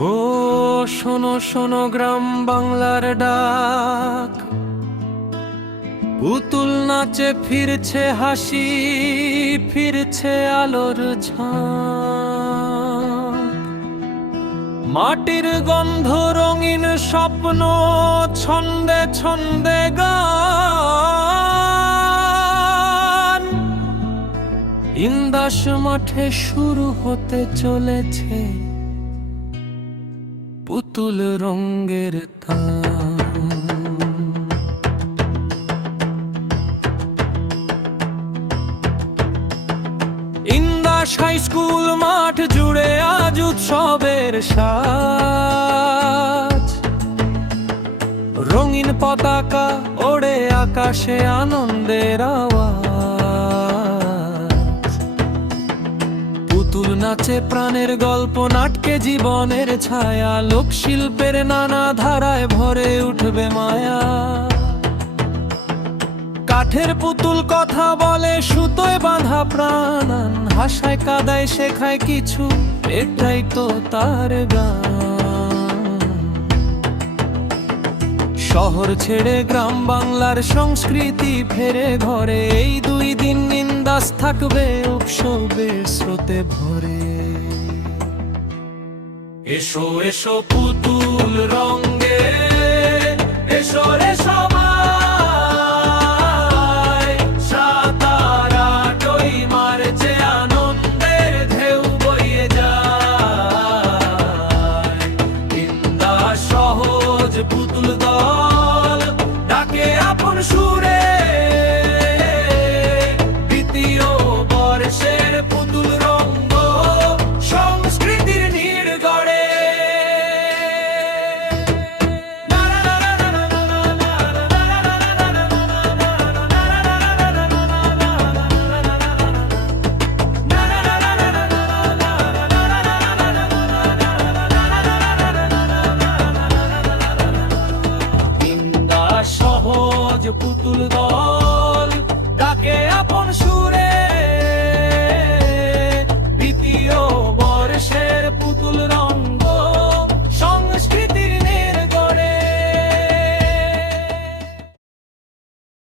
ও শোনো শোনো গ্রাম বাংলার ডাক, পুতুল নাচে ফিরছে হাসি, ফিরছে আলোর ঝাঁক। মাটির গন্ধ রঙিন স্বপ্ন ছন্দে ছন্দে গান। ইন্দাস মাঠে শুরু হতে চলেছে পুতুল রঙের তান। ইন্দাস হাই স্কুল মাঠ জুড়ে আজ উৎসবের সাজ। রঙিন পতাকা ওড়ে আকাশে আনন্দের আওয়াজ। পুতুল নাচে প্রাণের গল্প, নাটকে জীবনের ছায়া, লোকশিল্পের নানা ধারায় ভরে উঠবে মায়া। কাঠের পুতুল কথা বলে, সুতোয় বাঁধা প্রাণ, হাসায় কাদায় শেখায় কিছু, এটাই তো তার গান। শহর ছেড়ে গ্রাম বাংলার সংস্কৃতি ফেরে ঘরে, এই 2 দিন ইন্দাস থাকবে উৎসবের স্রোতে ভরে। এসো এসো পুতুল রঙে, এসো রে সব